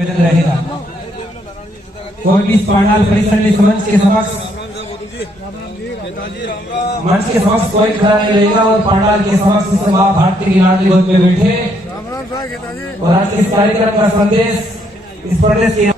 निवेदन रहेगा। कोई भी पंडाल परिसर में मंच के समक्ष कोई खड़ा नहीं रहेगा और पंडाल के समक्ष मां भारती की लाडली गोद में बैठे और आज इस कार्यक्रम का संदेश इस प्रदेश के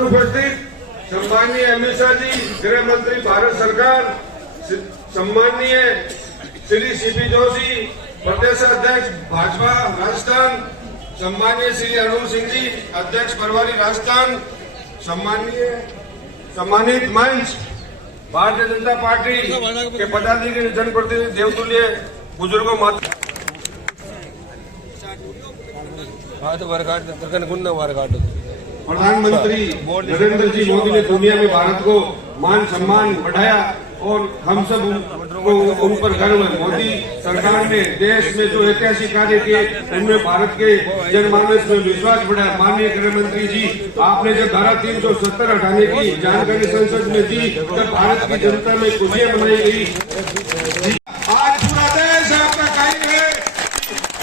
उपस्थित सम्माननीय अमित शाह जी, गृह मंत्री भारत सरकार, सम्माननीय श्री सीपी जोशी, प्रदेश अध्यक्ष भाजपा राजस्थान, सम्माननीय श्री अरुण सिंह जी, अध्यक्ष प्रभारी राजस्थान, सम्मानित मंच भारतीय जनता पार्टी के पदाधिकारी, जनप्रतिनिधि, देवतुल्य बुजुर्गों, प्रधानमंत्री नरेंद्र जी मोदी ने दुनिया में भारत को मान सम्मान बढ़ाया और हम सब उन पर गर्व है। मोदी सरकार ने देश में जो ऐतिहासिक कार्य किए उनमें भारत के जनमानस में विश्वास बढ़ाया। माननीय गृह मंत्री जी, आपने जब धारा 370 हटाने की जानकारी संसद में दी तब भारत की जनता में खुशियां मनाई गई। आज पूरा देश आपका कायम है।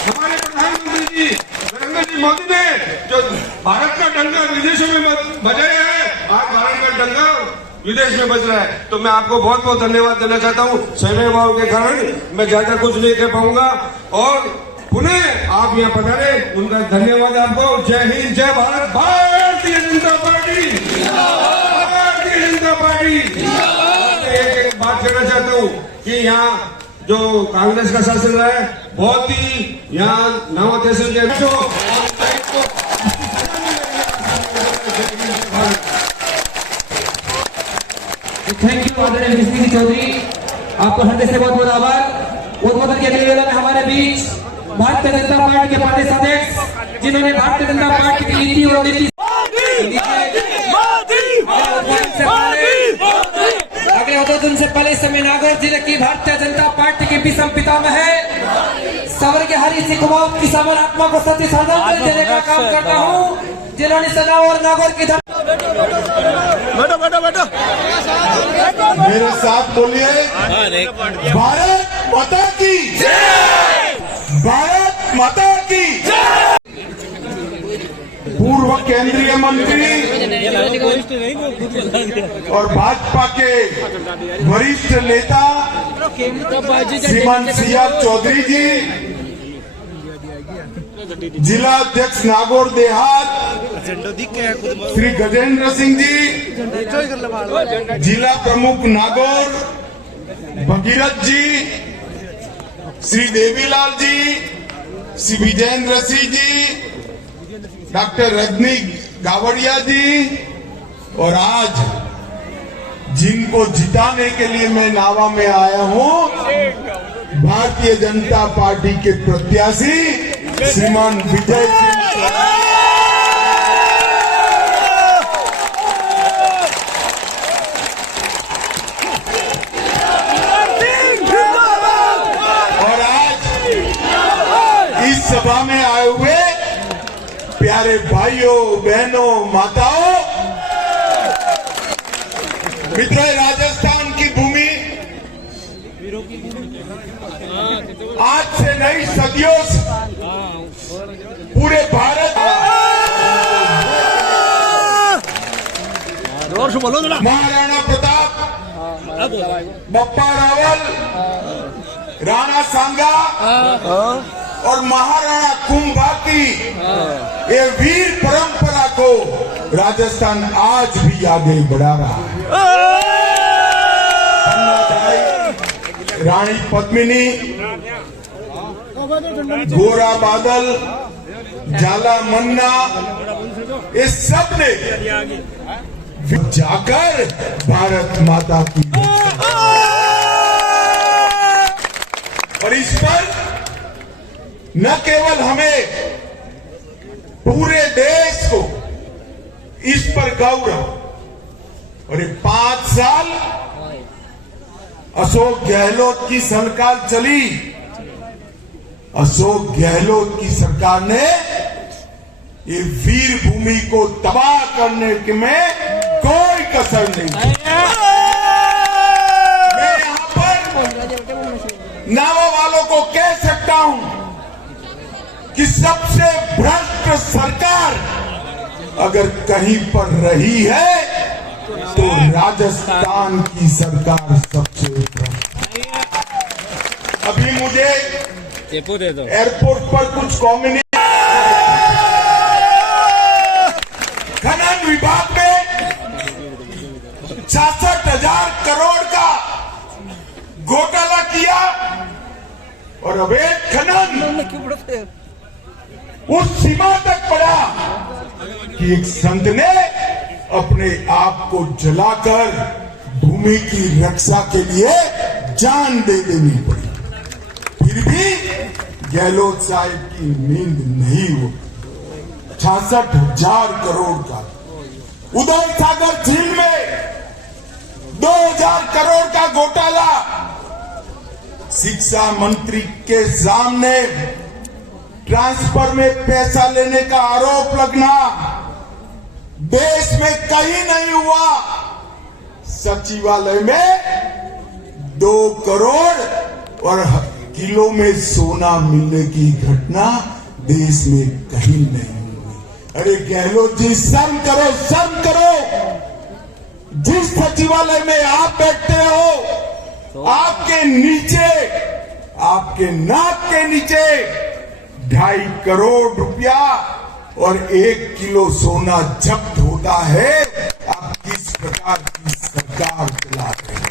हमारे प्रधानमंत्री जी नरेंद्र जी मोदी ने जो भारत का डंका विदेशों में बजाया है, आज भारत का डंका विदेश में बज रहा है। तो मैं आपको बहुत बहुत धन्यवाद देना चाहता हूँ। समय भाव के कारण मैं ज्यादा कुछ नहीं कह पाऊंगा और पुनः आप यहाँ पधारे, उनका धन्यवाद आपको। जय हिंद, जय भारत, भारतीय जनता पार्टी, भारतीय जनता पार्टी। एक बात कहना चाहता हूँ कि यहाँ जो कांग्रेस का शासन रहा है, बहुत ही यहाँ नवा तहसील के थैंक यू आदरणीय विष्णु चौधरी, आपको हृदय से बहुत बहुत आभार। उद्बोधन के लिए हमारे बीच भारतीय जनता पार्टी के प्रदेश अध्यक्ष, जिन्होंने भारतीय जनता पार्टी की नीति और नीति अगले उद्बोधन से पहले समय नागौर जिले की भारतीय जनता पार्टी के विषम पितामह है स्वर्गीय हरि सिंह कुमार की समर आत्मा को सत्य श्रद्धांजलि देने का काम करता हूँ, जिन्होंने सना और नागौर की मेरे साथ बोलिए, भारत माता की जय, भारत माता की जय। पूर्व केंद्रीय मंत्री और भाजपा के वरिष्ठ नेता श्रीमान सीआर चौधरी जी, जिला अध्यक्ष नागौर देहात श्री गजेंद्र सिंह जी, जिला प्रमुख नागौर भगीरथ जी, श्री देवीलाल जी, श्री विजेंद्र सिंह जी, डॉक्टर रजनी गावड़िया जी, और आज जिनको जिताने के लिए मैं नावा में आया हूं, भारतीय जनता पार्टी के प्रत्याशी श्रीमान विजय सिंह। और आज प्यारे भाइयों बहनों माताओं, मित्रों, राजस्थान की भूमि आज से नहीं सदियों से पूरे भारत महाराणा प्रताप, बप्पा रावल, राणा सांगा और महाराणा कुंभा की ये वीर परंपरा को राजस्थान आज भी आगे बढ़ा रहा है। अन्नाबाई, रानी पद्मिनी, गोरा बादल, जाला मन्ना, ये सब ने जाकर भारत माता की और इस पर न केवल हमें पूरे देश को इस पर गौरव, और ये 5 साल अशोक गहलोत की सरकार चली। अशोक गहलोत की सरकार ने ये वीर भूमि को तबाह करने के में कोई कसर नहीं की। मैं यहां पर नावा वालों को कह सकता हूं कि सबसे भ्रष्ट सरकार अगर कहीं पर रही है तो राजस्थान की सरकार सबसे भ्रष्ट। अभी मुझे एयरपोर्ट पर कुछ कॉम्युनिटी खनन विभाग में 66,000 करोड़ का घोटाला किया और अवैध खनन उस सीमा तक पड़ा कि एक संत ने अपने आप को जलाकर भूमि की रक्षा के लिए जान दे देनी पड़ी। फिर भी गहलोत साहब की नींद नहीं होती। 66,000 करोड़ का उदय सागर झील में 2,000 करोड़ का घोटाला, शिक्षा मंत्री के सामने ट्रांसफर में पैसा लेने का आरोप लगना देश में कहीं नहीं हुआ। सचिवालय में 2 करोड़ और किलो में सोना मिलने की घटना देश में कहीं नहीं हुई। अरे गहलोत जी, शर्म करो, शर्म करो। जिस सचिवालय में आप बैठते हो, आपके नीचे, आपके नाक के नीचे 2.5 करोड़ रुपया और 1 किलो सोना जब्त होता है। आप किस प्रकार की सरकार चला रहे हैं?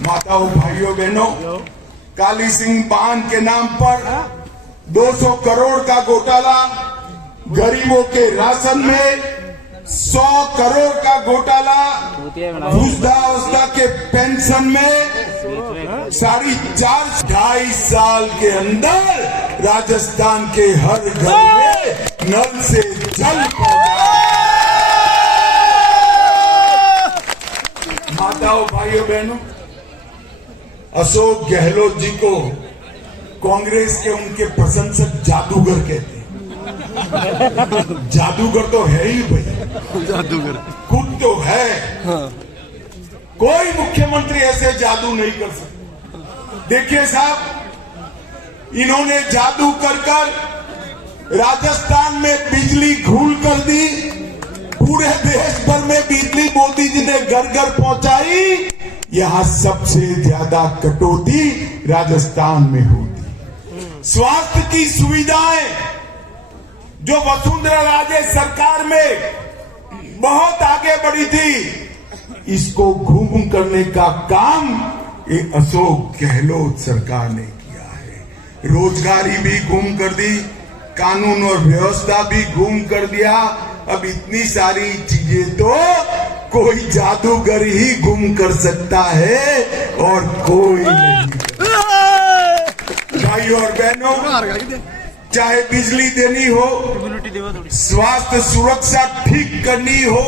माताओं, भाइयों बहनों, काली सिंह बांध के नाम पर 200 करोड़ का घोटाला, गरीबों के राशन में 100 करोड़ का घोटाला, वृद्धावस्था के पेंशन में 2.5 साल के अंदर राजस्थान के हर घर में नल से जल पहुंचा। माताओं, भाइयों बहनों, अशोक गहलोत जी को कांग्रेस के उनके प्रशंसक जादूगर कहते हैं। जादूगर तो है ही भाई, जादूगर खुद तो है। कोई मुख्यमंत्री ऐसे जादू नहीं कर सकता। देखिए साहब, इन्होंने जादू कर राजस्थान में बिजली घूल कर दी। पूरे देश भर में बिजली मोदी जी ने घर घर पहुंचाई। यहां सबसे ज्यादा कटौती राजस्थान में होती। स्वास्थ्य की सुविधाएं जो वसुंधरा राजे सरकार में बहुत आगे बढ़ी थी, इसको घूम करने का काम ये अशोक गहलोत सरकार ने किया है। रोजगारी भी घूम कर दी, कानून और व्यवस्था भी घूम कर दिया। अब इतनी सारी चीजें तो कोई जादूगर ही गुम कर सकता है और कोई नहीं। भाइयों और बहनों, चाहे बिजली देनी हो, स्वास्थ्य सुरक्षा ठीक करनी हो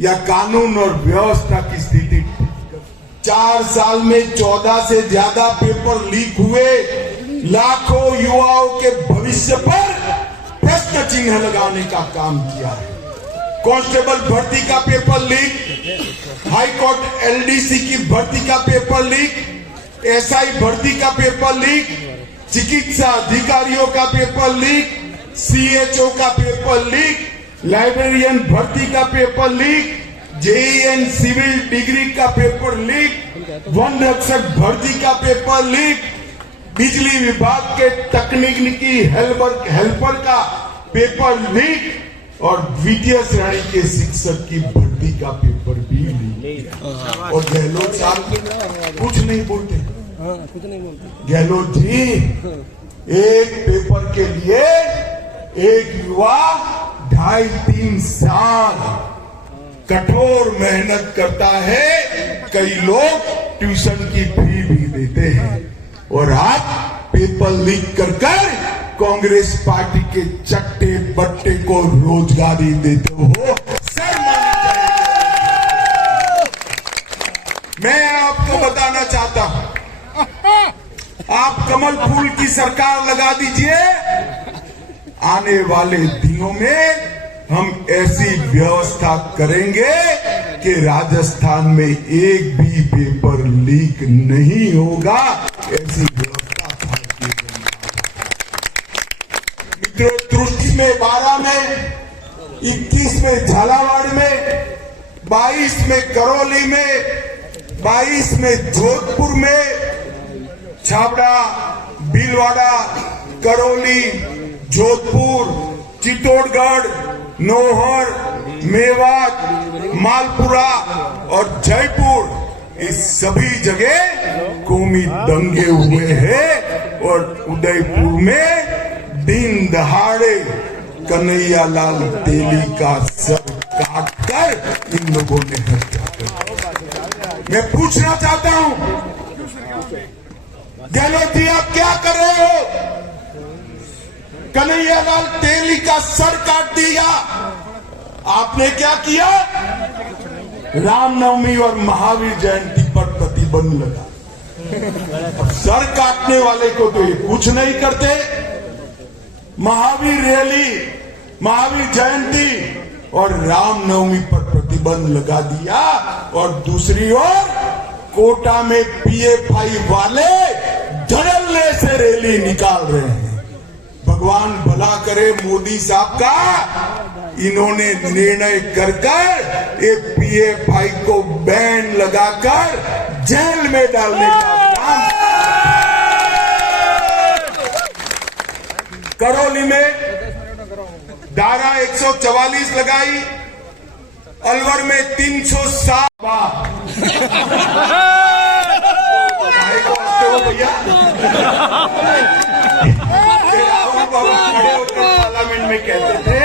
या कानून और व्यवस्था की स्थिति, 4 साल में 14 से ज्यादा पेपर लीक हुए। लाखों युवाओं के भविष्य पर प्रश्न चिन्ह लगाने का काम किया है। कांस्टेबल भर्ती का paper leak, high court LDC की भर्ती का पेपर लीक, एसआई भर्ती का पेपर लीक, चिकित्सा अधिकारियों का पेपर लीक, सीएचओ का पेपर लीक, लाइब्रेरियन भर्ती का paper leak, JEN civil degree का पेपर लीक, वन रक्षक भर्ती का पेपर लीक, बिजली विभाग के तकनीकी हेल्पर का पेपर लीक और द्वितीय श्रेणी के शिक्षक की भर्ती का पेपर भी लीक। और गहलोत साहब कुछ नहीं बोलते। गहलोत जी एक पेपर के लिए एक युवा 2.5-3 साल कठोर मेहनत करता है। कई लोग ट्यूशन की फी भी देते हैं और आप पेपर लीक कर कांग्रेस पार्टी के चट्टे बट्टे को रोजगारी देते हो। सर मैं आपको बताना चाहता हूं, आप कमल फूल की सरकार लगा दीजिए। आने वाले दिनों में हम ऐसी व्यवस्था करेंगे कि राजस्थान में एक भी पेपर लीक नहीं होगा। ऐसी व्यवस्था भारतीय जनता मित्रों, दृष्टि में 12 में, 21 में झालावाड़ में, 22 में करौली में, 22 में जोधपुर में, छाबड़ा, भीलवाड़ा, करौली, जोधपुर, चित्तौड़गढ़, नौहर, मेवात, मालपुरा और जयपुर, इस सभी जगह कौमी दंगे हुए हैं। और उदयपुर में दिन दहाड़े कन्हैयालाल तेली का सर काटकर इन लोगों ने हत्या कर। मैं पूछना चाहता हूं, गहलोत जी आप क्या कर रहे हो? कन्हैयालाल तेली का सर काट दिया, आपने क्या किया? रामनवमी और महावीर जयंती पर प्रतिबंध लगा। अब सर काटने वाले को तो ये कुछ नहीं करते। महावीर रैली, महावीर जयंती और रामनवमी पर प्रतिबंध लगा दिया। और दूसरी ओर कोटा में पीएफआई वाले धड़ल्ले से रैली निकाल रहे हैं। भगवान भला करे मोदी साहब का, इन्होंने निर्णय कर ये पीएफआई को बैन लगाकर जेल में डालने का काम। करौली में धारा 144 लगाई, अलवर में 307। भैया पार्लियामेंट में कहते थे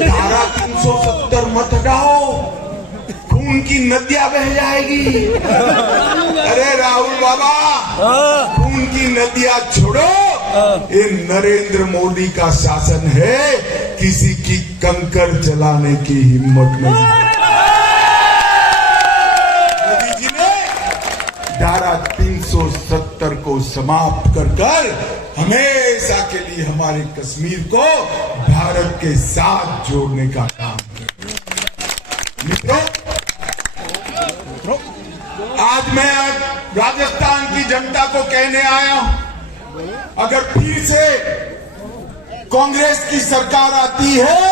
धारा 370 मत हटाओ, खून की नदियां बह जाएगी। अरे राहुल बाबा, खून की नदियां छोड़ो। ये नरेंद्र मोदी का शासन है, किसी की कंकर जलाने की हिम्मत नहीं। मोदी जी ने धारा 370 को समाप्त कर हमेशा के लिए हमारे कश्मीर को भारत के साथ जोड़ने का काम किया। मित्रों, आज मैं राजस्थान की जनता को कहने आया हूं, अगर फिर से कांग्रेस की सरकार आती है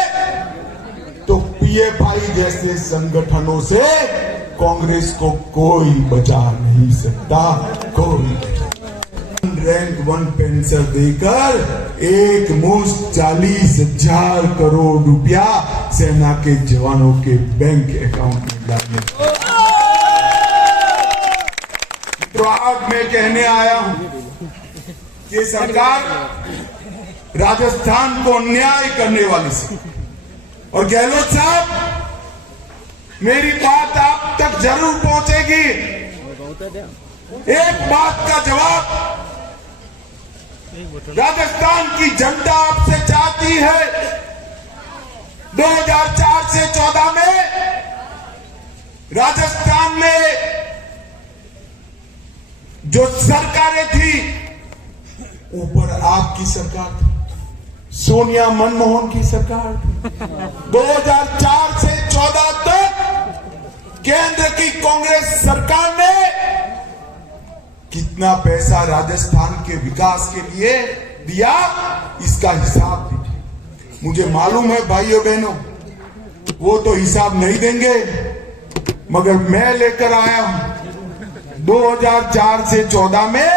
तो पीएफआई जैसे संगठनों से कांग्रेस को कोई बचा नहीं सकता। कोई रैंक 1 पेंशन देकर एक मुश्त 40,000 करोड़ रुपया सेना के जवानों के बैंक अकाउंट में डालने। तो आज मैं कहने आया हूं कि सरकार राजस्थान को अन्याय करने वाली से, और गहलोत साहब मेरी बात आप तक जरूर पहुंचेगी। एक बात का जवाब राजस्थान की जनता आपसे चाहती है। 2004 से 14 में राजस्थान में जो सरकारें थी, ऊपर आपकी सरकार थी, सोनिया मनमोहन की सरकार थी। 2004 से 14 तक केंद्र की कांग्रेस सरकार ने कितना पैसा राजस्थान के विकास के लिए दिया, इसका हिसाब दीजिए। मुझे मालूम है भाइयों बहनों, वो तो हिसाब नहीं देंगे, मगर मैं लेकर आया हूं। 2004 से 14 में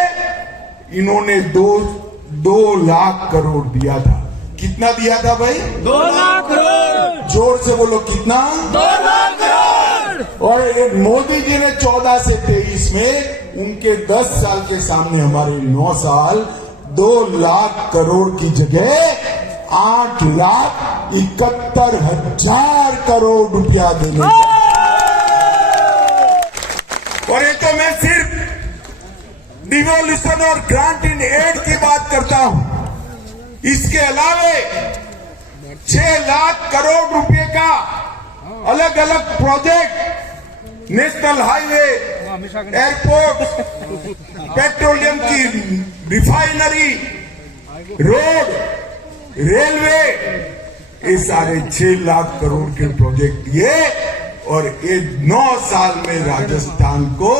इन्होंने 2 लाख करोड़ दिया था। कितना दिया था भाई? 2 लाख करोड़। जोर से बोलो, कितना? 2 लाख करोड़। और एक मोदी जी ने 14 से 23 में उनके 10 साल के सामने हमारे 9 साल 2 लाख करोड़ की जगह 8,71,000 करोड़ रुपया देने का। और ये तो मैं सिर्फ डिवोल्यूशन और ग्रांट इन एड की बात करता हूं। इसके अलावे 6 लाख करोड़ रुपए का अलग अलग project, national highway, airport, petroleum की रिफाइनरी, रोड, रेलवे, ये सारे 6 लाख करोड़ के प्रोजेक्ट दिए। और ये 9 साल में राजस्थान को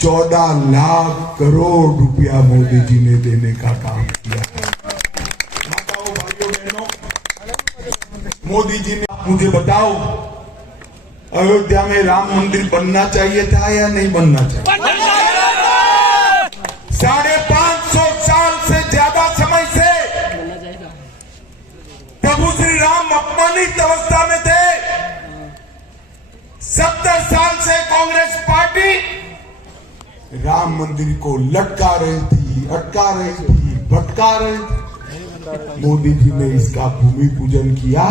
14 लाख करोड़ रुपया मोदी जी ने देने का काम किया। बताओ भाइयों बहनों, मोदी जी ने, मुझे बताओ, अयोध्या में राम मंदिर बनना चाहिए था या नहीं बनना चाहिए? 550 साल से ज्यादा समय से प्रभु श्री राम अपमानित अवस्था में थे। 70 साल से कांग्रेस पार्टी राम मंदिर को लटका रही थी, अटका रही थी, भटका रही थी। मोदी जी ने इसका भूमि पूजन किया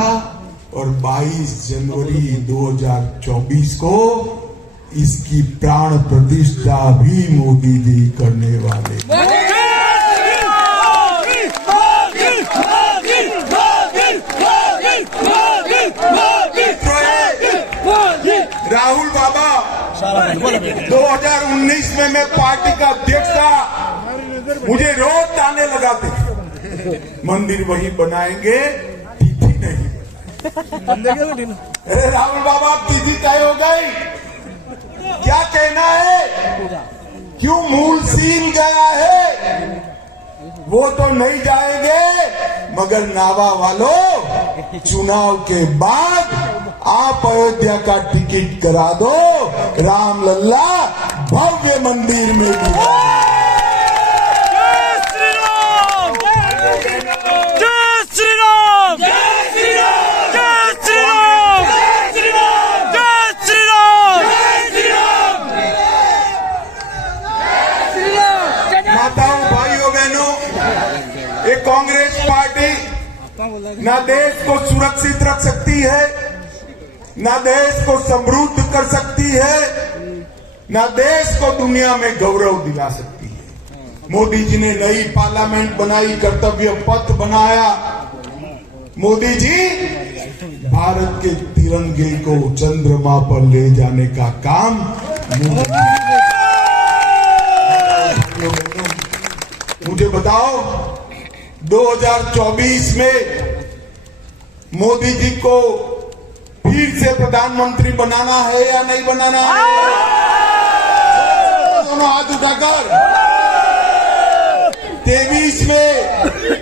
और 22 जनवरी 2024 को इसकी प्राण प्रतिष्ठा भी मोदी जी करने वाले। राहुल बाबा, 2019 में मैं पार्टी का अध्यक्ष था, मुझे रोज ताने लगाते, मंदिर वही बनाएंगे, तिथि नहीं। अरे राहुल बाबा, तिथि तय हो गई, क्या कहना है? क्यों मूल सीन गया है? वो तो नहीं जाएंगे, मगर नावा वालों, चुनाव के बाद आप अयोध्या का टिकट करा दो, रामलल्ला भव्य मंदिर में भी। जय श्री राम, जय श्री राम, जय श्री राम, जय श्री राम, जय श्री राम, जय श्री राम, जय श्री राम, जय श्री राम। माताओं, भाइयों, बहनों, ये कांग्रेस पार्टी ना देश को सुरक्षित रख सकती है, ना देश को समृद्ध कर सकती है, ना देश को दुनिया में गौरव दिला सकती है। मोदी जी ने नई पार्लियामेंट बनाई, कर्तव्य पथ बनाया। मोदी जी भारत के तिरंगे को चंद्रमा पर ले जाने का काम मुझे बताओ, 2024 में मोदी जी को फिर से प्रधानमंत्री बनाना है या नहीं बनाना है? दोनों हाथ उठाकर। 23 में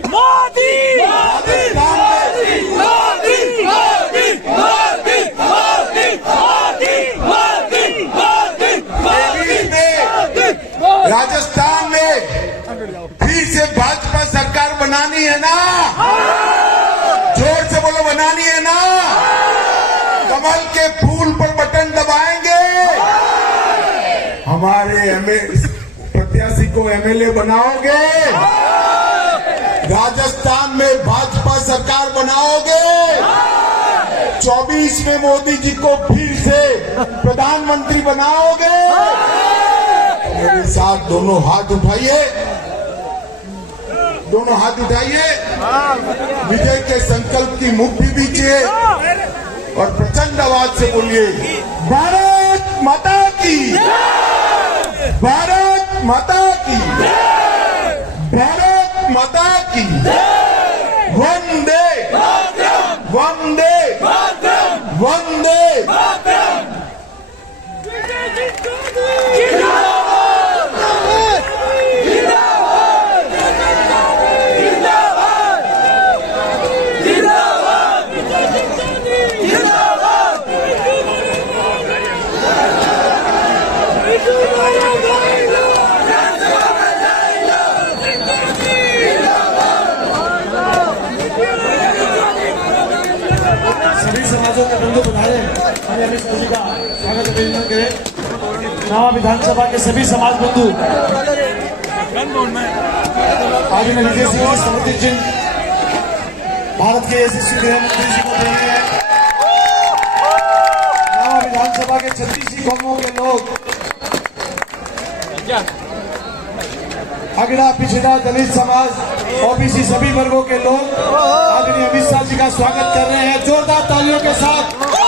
मोदी, राजस्थान में, मोदी, मोदी, मोदी, मोदी, मोदी, मोदी, मोदी, 23 में राजस्थान में फिर से भाजपा सरकार बनानी है ना? जोर से बोलो, बनानी है ना? कमल के फूल पर बटन दबाएंगे, हमारे प्रत्याशी को एमएलए बनाओगे, राजस्थान में भाजपा सरकार बनाओगे, 24 में मोदी जी को फिर से प्रधानमंत्री बनाओगे। मेरे साथ दोनों हाथ उठाइए, दोनों हाथ उठाइए, विजय के संकल्प की मुट्ठी दीजिए और प्रचंड आवाज से बोलिए, भारत माता की, भारत माता की, भारत माता की। वंदे वंदे वंदे सभी समाजों के बंधु पधारे हमें अमित शाह जी का स्वागत अभिनंदन करें। नवा विधानसभा के सभी समाज बंधु आज मैं विजय सिंह जी स्मृति चिन्ह भारत के यशस्वी गृह मंत्री जी को देंगे। नवा विधानसभा के 36 कौमों के लोग अगड़ा पिछड़ा दलित समाज ओबीसी सभी वर्गों के लोग आदरणीय अमित शाह जी का स्वागत कर रहे हैं जोरदार तालियों के साथ।